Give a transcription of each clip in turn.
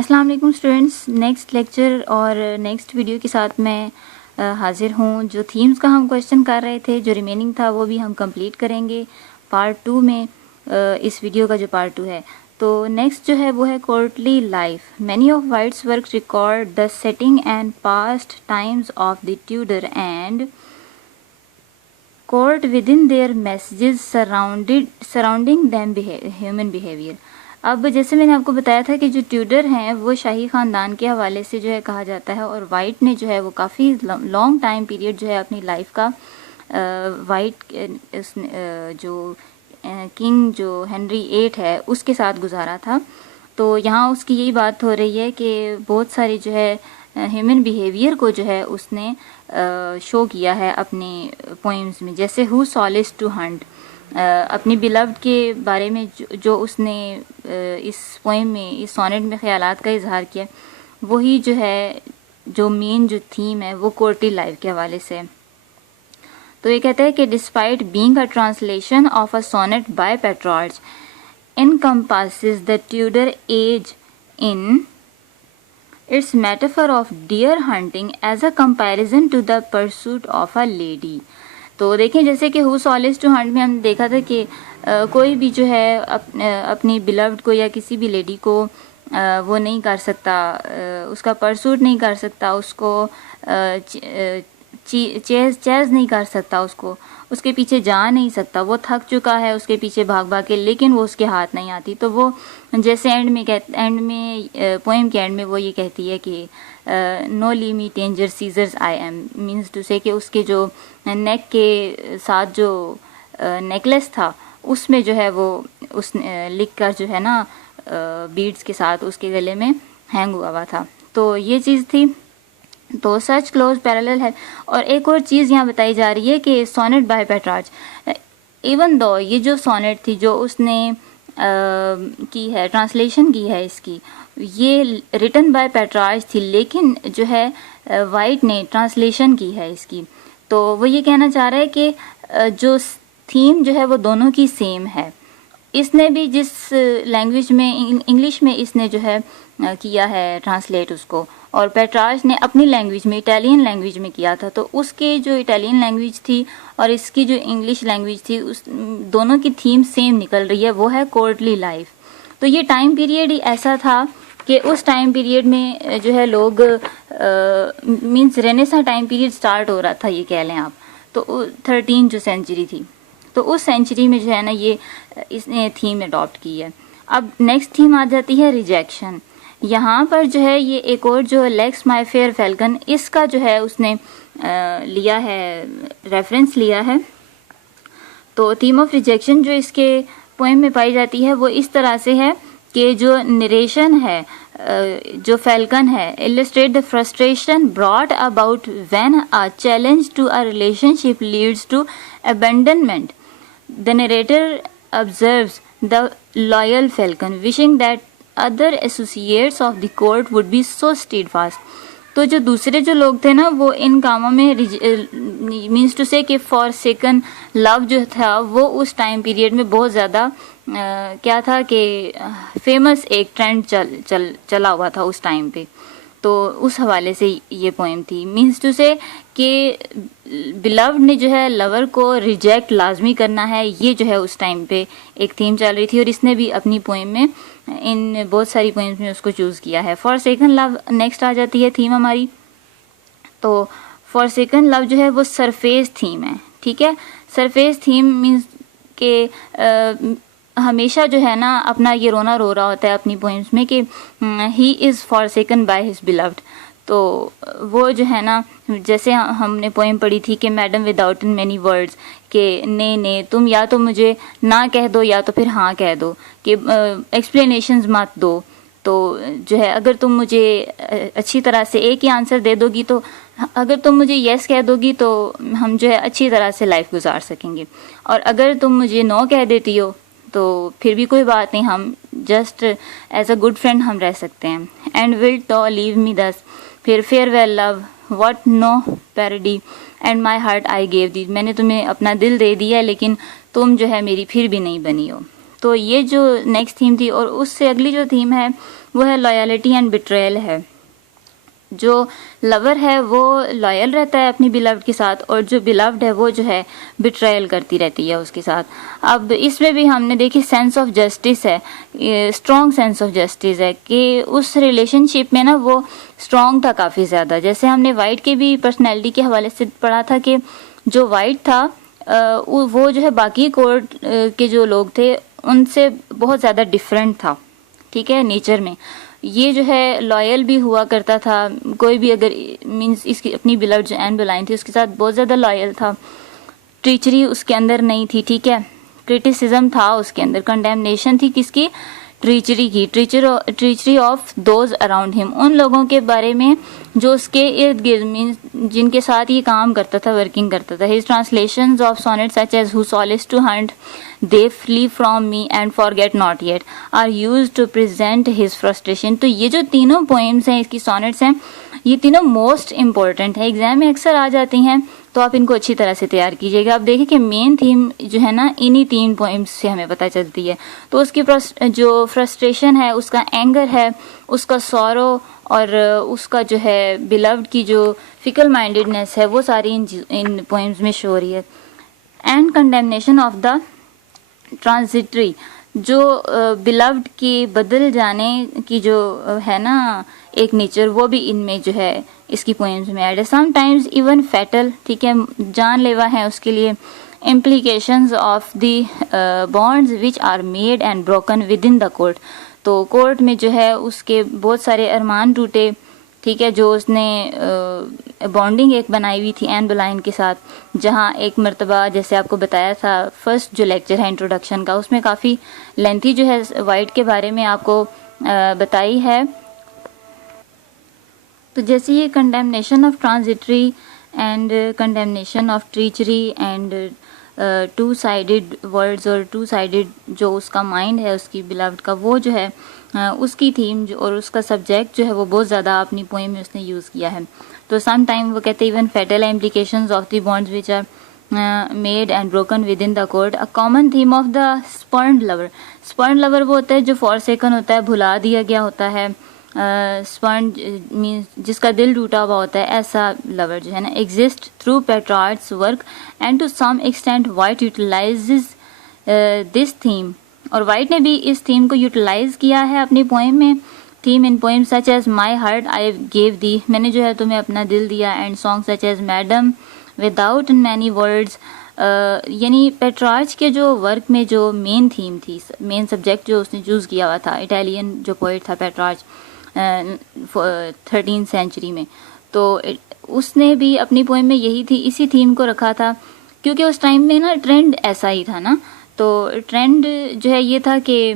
अस्सलाम वालेकुम students, next lecture और नेक्स्ट वीडियो के साथ मैं हाजिर हूँ। जो थीम्स का हम क्वेश्चन कर रहे थे, जो रिमेनिंग था वो भी हम कंप्लीट करेंगे पार्ट 2 में, इस वीडियो का जो पार्ट 2 है। तो नेक्स्ट जो है वो है courtly life. Many of whites work record the setting and past times of the Tudor and court with in their messages surrounding them human behaviour. अब जैसे मैंने आपको बताया था कि जो ट्यूडर हैं वो शाही ख़ानदान के हवाले से जो है कहा जाता है, और वाइट ने जो है वो काफ़ी लॉन्ग टाइम पीरियड जो है अपनी लाइफ का वाइट जो किंग जो हेनरी 8 है उसके साथ गुजारा था। तो यहाँ उसकी यही बात हो रही है कि बहुत सारी जो है ह्यूमन बिहेवियर को जो है उसने शो किया है अपनी पोइम्स में। जैसे हु सॉलिस टू हंट, अपनी बिलव्ड के बारे में जो उसने इस पोइम में, इस सोनेट में ख्यालात का इजहार किया, वही जो है जो मेन जो थीम है वो कोर्टली लाइफ के हवाले से। तो ये कहते हैं कि despite being a translation of a sonnet by Petrarch encompasses the Tudor age in its metaphor of deer hunting as a comparison to the pursuit of a lady। तो देखें जैसे कि हु सॉलिस टू हंट में हमने देखा था कि कोई भी जो है अपनी बिलव्ड को या किसी भी लेडी को वो नहीं कर सकता, उसका परसूट नहीं कर सकता, उसको चेज नहीं कर सकता, उसको उसके पीछे जा नहीं सकता, वो थक चुका है उसके पीछे भाग भाग के, लेकिन वो उसके हाथ नहीं आती। तो वो जैसे एंड में पोएम के एंड में वो ये कहती है कि नो ली मी डेंजर Caesar's I am, means to say कि उसके जो नेक के साथ जो नेकलेस था उसमें जो है वो उस लिख कर जो है ना बीड्स के साथ उसके गले में हैंग हुआ था। तो ये चीज़ थी। तो सच क्लोज पैरेलल है। और एक और चीज़ यहाँ बताई जा रही है कि सोनेट बाय पेट्रार्च, इवन दो ये जो सोनेट थी जो उसने की है, ट्रांसलेशन की है इसकी, ये रिटन बाय पेट्रार्च थी, लेकिन जो है वाइट ने ट्रांसलेशन की है इसकी। तो वो ये कहना चाह रहा है कि जो थीम जो है वो दोनों की सेम है। इसने भी जिस लैंग्वेज में, इंग्लिश में इसने जो है किया है ट्रांसलेट उसको, और पेट्रार्च ने अपनी लैंग्वेज में, इटालियन लैंग्वेज में किया था। तो उसके जो इटालियन लैंग्वेज थी और इसकी जो इंग्लिश लैंग्वेज थी, उस दोनों की थीम सेम निकल रही है, वो है कोर्टली लाइफ। तो ये टाइम पीरियड ही ऐसा था कि उस टाइम पीरियड में जो है लोग means renaissance time period start हो रहा था, ये कह लें आप। तो 13 जो सेंचुरी थी, तो उस सेंचुरी में जो है ना ये इसने थीम अडॉप्ट की है। अब नेक्स्ट थीम आ जाती है रिजेक्शन। यहाँ पर जो है ये एक और जो लेक्स माय फेयर फैल्कन, इसका जो है उसने लिया है, रेफरेंस लिया है। तो थीम ऑफ रिजेक्शन जो इसके पोएम में पाई जाती है वो इस तरह से है कि जो नरेशन है, जो फैल्कन है, illustrate the frustration brought about when a challenge to a relationship leads to abandonment. The narrator observes the loyal falcon wishing that other associates of the court would be so steadfast. तो जो दूसरे जो लोग थे ना वो इन कामों में मीन्स टू से कि फॉर सेकंड लव जो था वो उस टाइम पीरियड में बहुत ज़्यादा क्या था कि फेमस एक ट्रेंड चला हुआ था उस टाइम पे। तो उस हवाले से ये पोएम थी, मीन्स टू से कि बिलव्ड ने जो है लवर को रिजेक्ट लाजमी करना है, ये जो है उस टाइम पे एक थीम चल रही थी। और इसने भी अपनी पोएम में, इन बहुत सारी पोएम्स में उसको चूज़ किया है। फॉर सेकंड लव नेक्स्ट आ जाती है थीम हमारी। तो फॉर सेकंड लव जो है वो सरफेस थीम है, ठीक है। सरफेस थीम मीन्स के हमेशा जो है ना अपना ये रोना रो रहा होता है अपनी पोइम्स में कि he is forsaken by his beloved. तो वो जो है ना, जैसे हमने पोइम पढ़ी थी कि madam without in many words, कि ने तुम या तो मुझे ना कह दो या तो फिर हाँ कह दो, कि एक्सप्लेनेशंस मत दो। तो जो है अगर तुम मुझे अच्छी तरह से एक ही आंसर दे दोगी, तो अगर तुम मुझे यस कह दोगी तो हम जो है अच्छी तरह से लाइफ गुजार सकेंगे, और अगर तुम मुझे नो कह देती हो तो फिर भी कोई बात नहीं, हम just as a good friend हम रह सकते हैं। And wilt thou leave me thus, फिर farewell love what no perdie and my heart I gave thee, मैंने तुम्हें अपना दिल दे दिया लेकिन तुम जो है मेरी फिर भी नहीं बनी हो। तो ये जो नेक्स्ट थीम थी, और उससे अगली जो थीम है वो है लॉयलिटी एंड बिट्रेयल है। जो लवर है वो लॉयल रहता है अपनी बिलव्ड के साथ, और जो बिलव्ड है वो जो है बिट्रायल करती रहती है उसके साथ। अब इसमें भी हमने देखी सेंस ऑफ जस्टिस है, स्ट्रॉन्ग सेंस ऑफ जस्टिस है कि उस रिलेशनशिप में ना वो स्ट्रॉन्ग था काफ़ी ज़्यादा। जैसे हमने वाइट के भी पर्सनैलिटी के हवाले से पढ़ा था कि जो वाइट था वो जो है बाकी कोर्ट के जो लोग थे उनसे बहुत ज़्यादा डिफरेंट था, ठीक है, नेचर में। ये जो है लॉयल भी हुआ करता था, कोई भी अगर मीन्स इसकी अपनी बिलव्ड जो एन बोलाइन थी उसके साथ बहुत ज़्यादा लॉयल था। ट्रीचरी उसके अंदर नहीं थी, ठीक है, क्रिटिसिज्म था उसके अंदर, कंडेमनेशन थी किसकी, ट्रीचरी की, ट्रीचरी ऑफ दोज अराउंड हिम, उन लोगों के बारे में जो उसके इर्द गिर्द मीन्स जिनके साथ ये काम करता था, वर्किंग करता था। His translations of sonnet such as who so list to hunt they flee from me and forget not yet are used to present his frustration. तो ये जो तीनों पोएम्स हैं, इसकी सोनेट्स हैं, ये तीनों मोस्ट इंपॉर्टेंट है, एग्जाम में अक्सर आ जाती हैं, तो आप इनको अच्छी तरह से तैयार कीजिएगा। आप देखिए कि मेन थीम जो है ना इन्हीं 3 पोएम्स से हमें पता चलती है। तो उसकी जो फ्रस्ट्रेशन है, उसका एंगर है, उसका सॉरो और उसका जो है बिलव्ड की जो फिकल माइंडेडनेस है, वो सारी इन पोएम्स में शो हो रही है। And condemnation of the transitory, जो बिलव्ड के बदल जाने की जो है ना एक नेचर, वो भी इनमें जो है इसकी पोएम्स में ऐड है। समटाइम्स इवन फैटल, ठीक है, जानलेवा है उसके लिए। Implications of the bonds which are made and broken within the court, तो कोर्ट में जो है उसके बहुत सारे अरमान टूटे, ठीक है, जो उसने बॉन्डिंग एक बनाई हुई थी एन बोलाइन के साथ, जहाँ एक मर्तबा जैसे आपको बताया था फर्स्ट जो लेक्चर है इंट्रोडक्शन का, उसमें काफ़ी लेंथी जो है वाइट के बारे में आपको बताई है। तो जैसे ये condemnation of transitory and condemnation of treachery and two sided words और टू साइडेड जो उसका माइंड है उसकी बिलव्ड का, वो जो है उसकी थीम जो और उसका सब्जेक्ट जो है वो बहुत ज़्यादा अपनी पोएम में उसने यूज़ किया है। तो सम टाइम वो कहते हैं even fatal implications of the bonds which are made and broken within the court, a common theme of the spurned lover. Spurned lover वो होता है जो फॉरसेकन होता है, भुला दिया गया होता है। स्पर्न्ड मीन्स जिसका दिल टूटा हुआ होता है, ऐसा लवर जो है ना exist through Petrarch's work and to some extent Wyatt utilises this theme, और वाइट ने भी इस थीम को यूटिलाइज किया है अपनी पोएम में। Theme in poem such as my heart I gave thee, मैंने जो है तुम्हें अपना दिल दिया, and song such as madam without many words, यानी पेट्रार्च के जो वर्क में जो मेन थीम थी, मेन सब्जेक्ट जो उसने चूज़ किया हुआ था, इटालियन जो पोइट था पेट्रार्च 13th सेंचुरी में, तो उसने भी अपनी पोएम में यही थी, इसी थीम को रखा था, क्योंकि उस टाइम में ना ट्रेंड ऐसा ही था ना। तो ट्रेंड जो है ये था कि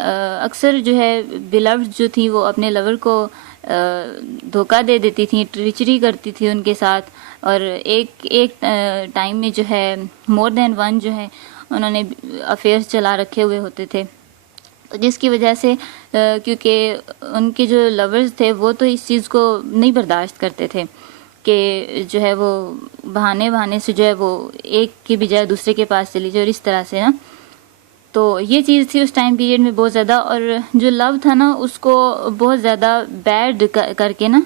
अक्सर जो है बिलव्ड जो थी वो अपने लवर को धोखा दे देती थी, ट्रीचरी करती थी उनके साथ, और एक टाइम में जो है मोर देन वन जो है उन्होंने अफेयर्स चला रखे हुए होते थे। तो जिसकी वजह से क्योंकि उनके जो लवर्स थे वो तो इस चीज़ को नहीं बर्दाश्त करते थे कि जो है वो बहाने से जो है वो एक के बजाय दूसरे के पास चली जाए, और इस तरह से ना, तो ये चीज़ थी उस टाइम पीरियड में बहुत ज़्यादा। और जो लव था ना उसको बहुत ज़्यादा बैड करके ना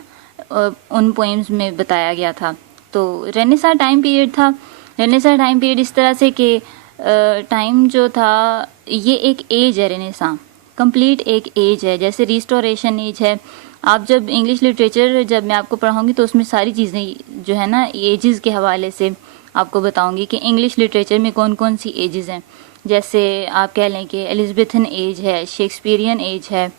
उन पोएम्स में बताया गया था। तो रेनेसां टाइम पीरियड था। रेनेसां टाइम पीरियड इस तरह से कि टाइम जो था ये एक एज है, रेनेसां कंप्लीट एक एज है, जैसे रिस्टोरेशन एज है। आप जब इंग्लिश लिटरेचर जब मैं आपको पढ़ाऊंगी तो उसमें सारी चीज़ें जो है ना एजेस के हवाले से आपको बताऊंगी कि इंग्लिश लिटरेचर में कौन कौन सी एजेस हैं। जैसे आप कह लें कि एलिज़ाबेथन एज है, शेक्सपियरियन एज है,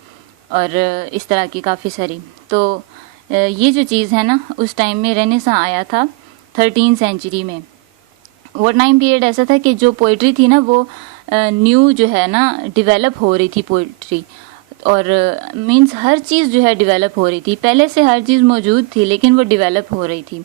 और इस तरह की काफ़ी सारी। तो ये जो चीज़ है ना उस टाइम में रेनेसां आया था 13th सेंचुरी में। वो टाइम पीरियड ऐसा था कि जो पोइट्री थी ना वो न्यू जो है ना डेवलप हो रही थी पोइट्री, और मींस हर चीज़ जो है डेवलप हो रही थी। पहले से हर चीज़ मौजूद थी लेकिन वो डेवलप हो रही थी।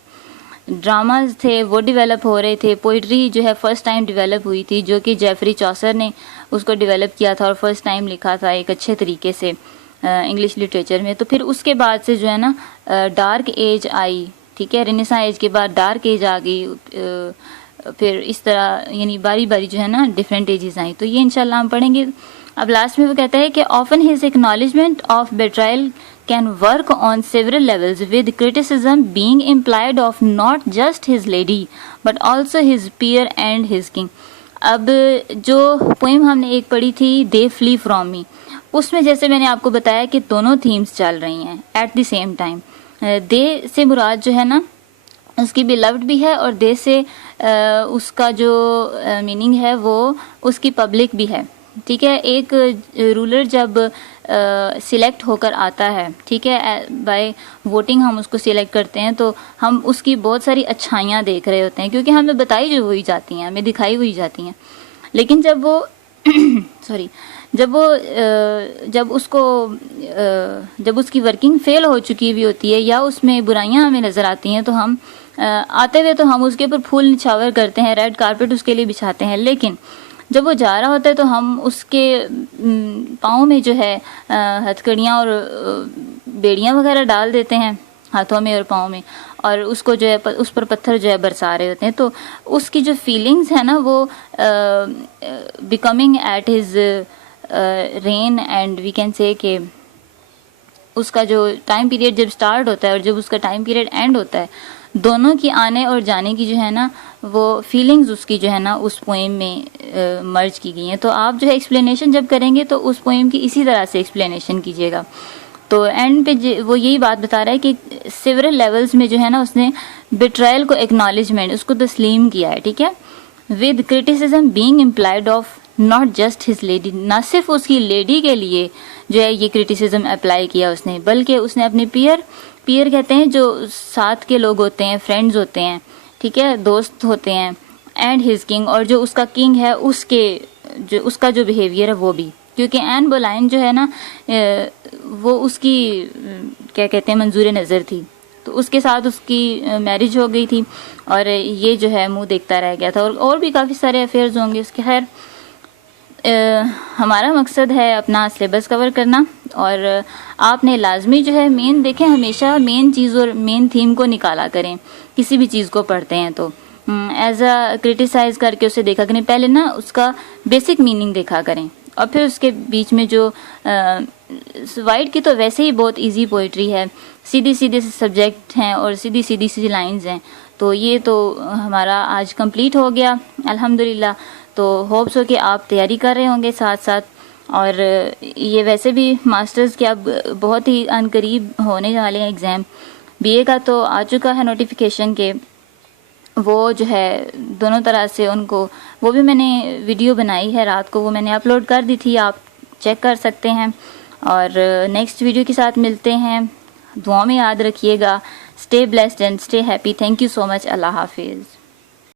ड्रामाज थे वो डेवलप हो रहे थे। पोइट्री जो है फर्स्ट टाइम डेवलप हुई थी, जो कि जेफरी चॉसर ने उसको डेवलप किया था और फर्स्ट टाइम लिखा था एक अच्छे तरीके से इंग्लिश लिटरेचर में। तो फिर उसके बाद से जो है ना डार्क एज आई, ठीक है, रेनेसां एज के बाद डार्क एज आ गई, फिर इस तरह यानी बारी बारी जो है ना डिफरेंट एजेस आई। तो ये इंशाल्लाह हम पढ़ेंगे। अब लास्ट में वो कहता है कि often his acknowledgement of betrayal can work on several levels with criticism being implied of not just his lady but also his peer and his king. अब जो पोइम हमने एक पढ़ी थी दे फ्ली फ्रॉम मी, उसमें जैसे मैंने आपको बताया कि दोनों थीम्स चल रही हैं एट द सेम टाइम। दे से मुराद जो है ना उसकी बिलव्ड भी है, और दे से उसका जो मीनिंग है वो उसकी पब्लिक भी है। ठीक है, एक रूलर जब सिलेक्ट होकर आता है, ठीक है, बाय वोटिंग हम उसको सिलेक्ट करते हैं, तो हम उसकी बहुत सारी अच्छाइयाँ देख रहे होते हैं क्योंकि हमें बताई जो हुई जाती हैं, हमें दिखाई हुई जाती हैं। लेकिन जब वो सॉरी जब उसकी वर्किंग फेल हो चुकी हुई होती है या उसमें बुराइयां हमें नजर आती हैं, तो हम आते हुए तो हम उसके ऊपर फूल निछावर करते हैं, रेड कारपेट उसके लिए बिछाते हैं। लेकिन जब वो जा रहा होता है तो हम उसके पाँव में जो है हथकड़ियाँ और बेड़ियाँ वगैरह डाल देते हैं हाथों में और पाँव में, और उसको जो है उस पर पत्थर जो है बरसा रहे होते हैं। तो उसकी जो फीलिंग्स है ना वो becoming at his reign, and we can say कि उसका जो टाइम पीरियड जब स्टार्ट होता है और जब उसका टाइम पीरियड एंड होता है, दोनों की आने और जाने की जो है ना वो फीलिंग्स उसकी जो है ना उस पोएम में मर्ज की गई हैं। तो आप जो है एक्सप्लेनेशन जब करेंगे तो उस पोएम की इसी तरह से एक्सप्लेनेशन कीजिएगा। तो एंड पे वो यही बात बता रहा है कि सेवरल लेवल्स में जो है ना उसने बिट्रायल को एक्नॉलेजमेंट, उसको तस्लीम किया है। ठीक है, with criticism being implied of not just his lady, ना सिर्फ उसकी लेडी के लिए जो है ये क्रिटिसिज्म अप्लाई किया उसने, बल्कि उसने अपने पीयर कहते हैं जो साथ के लोग होते हैं, फ्रेंड्स होते हैं, ठीक है, दोस्त होते हैं, एंड हिज किंग, और जो उसका किंग है उसका जो बिहेवियर है वो भी, क्योंकि एन बोलाइन जो है ना वो उसकी क्या कहते हैं मंजूर नज़र थी, तो उसके साथ उसकी मैरिज हो गई थी और ये जो है मुंह देखता रह गया था, और भी काफ़ी सारे अफेयर्स होंगे उसके। खैर हमारा मकसद है अपना सिलेबस कवर करना, और आपने लाजमी जो है मेन देखें, हमेशा मेन चीज़ और मेन थीम को निकाला करें किसी भी चीज़ को पढ़ते हैं तो एज अ क्रिटिसाइज करके उसे देखा करें। पहले ना उसका बेसिक मीनिंग देखा करें और फिर उसके बीच में जो वाइट की तो वैसे ही बहुत इजी पोइट्री है, सीधी सीधे से सब्जेक्ट हैं और सीधी सीधी सी लाइंस हैं। तो ये तो हमारा आज कंप्लीट हो गया अल्हम्दुलिल्लाह। तो होप्स हो कि आप तैयारी कर रहे होंगे साथ साथ, और ये वैसे भी मास्टर्स के अब बहुत ही अनकरीब होने वाले हैं एग्ज़ाम। बीए का तो आ चुका है नोटिफिकेशन के, वो जो है दोनों तरह से उनको, वो भी मैंने वीडियो बनाई है रात को, वो मैंने अपलोड कर दी थी, आप चेक कर सकते हैं। और नेक्स्ट वीडियो के साथ मिलते हैं, दुआ में याद रखिएगा। Stay blessed and stay happy. Thank you so much. Allah हाफिज़।